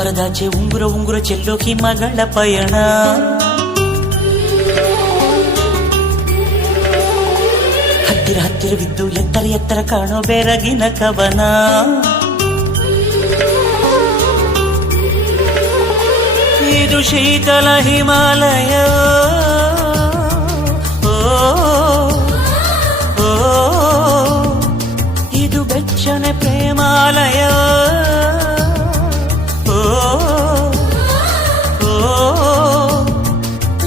ಅಂಬರದಾಚೆ ಉಂಗುರ ಉಂಗುರ ಚೆಲ್ಲೋ ಹಿಮಗಳ ಪಯಣ. ಹತ್ತಿರ ಹತ್ತಿರವಿದ್ದು ಎತ್ತರ ಎತ್ತರ ಕಾಣೋ ಬೆರಗಿನ ಕವನ. ಇದು ಶೀತಲ ಹಿಮಾಲಯ, ಇದು ಬೆಚ್ಚನೆ ಪ್ರೇಮಾಲಯ.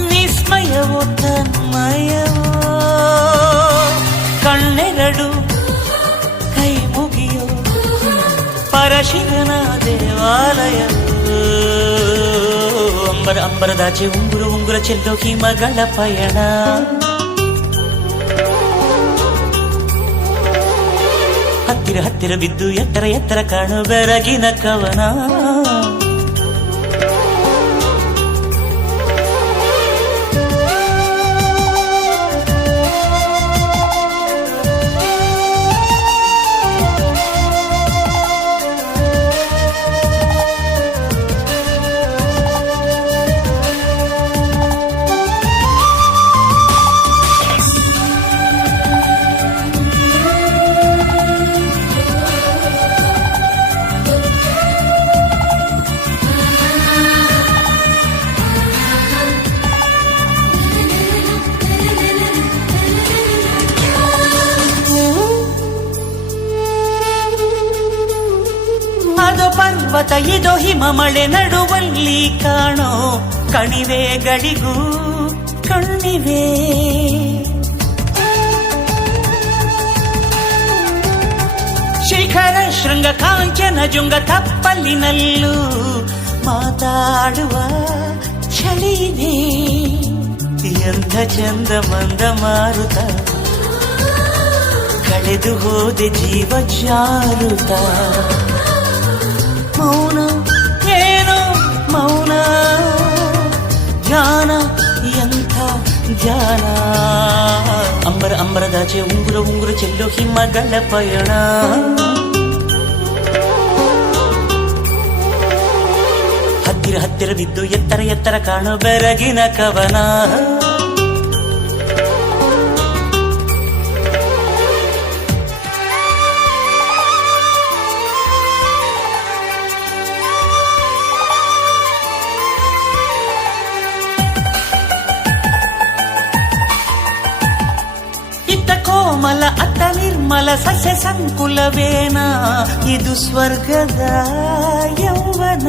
ವಿಸ್ಮಯವೋ ತನ್ಮಯವೋ, ಕಣ್ಣೆರಡು ಕೈ ಮುಗಿಯೋ ಪರಶಿವನ ದೇವಾಲಯ. ಅಂಬರದಾಚೆ ಉಂಗುರ ಉಂಗುರ ಚೆಲ್ಲೋ ಹಿಮಗಳ ಪಯಣ. ಹತ್ತಿರ ಹತ್ತಿರ ಬಿದ್ದು ಎತ್ತರ ಎತ್ತರ ಕಾಣು ಬೆರಗಿನ ಕವನ. ಅದು ಪರ್ವತ, ಇದು ಹಿಮ ಮಳೆ ನಡುವಲ್ಲಿ ಕಾಣೋ ಕಣಿವೆಗಳಿಗೂ ಕಣ್ಣಿವೆ. ಶಿಖರ ಶೃಂಗ ಕಾಂಚನ ಜುಂಗ ತಪ್ಪಲಿನಲ್ಲೂ ಮಾತಾಡುವ ಚಳಿವೆ. ಎಂಥ ಚಂದ ಮಂದ ಮಾರುತ, ಕಳೆದು ಹೋದೆ ಜೀವ ಜಾರುತ. ಮೌನ ಏನು ಮೌನ, ಧ್ಯಾನ ಎಂಥ ಧ್ಯಾನ. ಅಂಬರದಾಚೆ ಉಂಗುರ ಉಂಗುರ ಚೆಲ್ಲೋ ಹಿಮಗಳ ಪಯಣ. ಹತ್ತಿರ ಹತ್ತಿರವಿದ್ದು ಎತ್ತರ ಎತ್ತರ ಕಾಣೋ ಬೆರಗಿನ ಕವನ. ಕೋಮಲ ಅತ್ತ ನಿರ್ಮಲ ಸಸ್ಯ ಸಂಕುಲವೇನ, ಇದು ಸ್ವರ್ಗದ ಯೌವನ.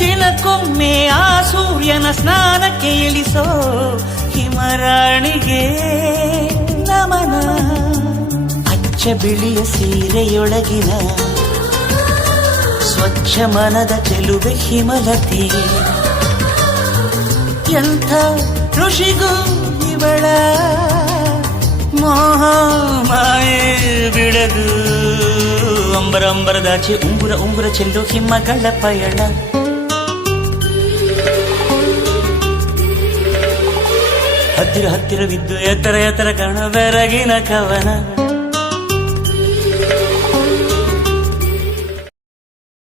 ದಿನಕ್ಕೊಮ್ಮೆ ಆ ಸೂರ್ಯನ ಸ್ನಾನಕ್ಕೆ ಇಳಿಸೋ ಹಿಮರಾಣಿಗೆ ನಮನ. ಅಚ್ಚ ಬಿಳಿಯ ಸೀರೆಯೊಳಗಿನ ಸ್ವಚ್ಛ ಮನದ ಚೆಲುವೆ ಹಿಮಲತಿ. ಎಂಥ ಋಷಿಗೂ ಇವಳ ಮೋಹ ಮಾಯೆ ಬಿಡದು. ಅಂಬರದಾಚೆ ಉಂಗುರ ಉಂಗುರ ಚೆಲ್ಲೋ ಹಿಮಗಳ ಪಯಣ. ಹತ್ತಿರ ಹತ್ತಿರವಿದ್ದು ಎತ್ತರ ಎತ್ತರ ಕಾಣೋ ಬೆರಗಿನ ಕವನ.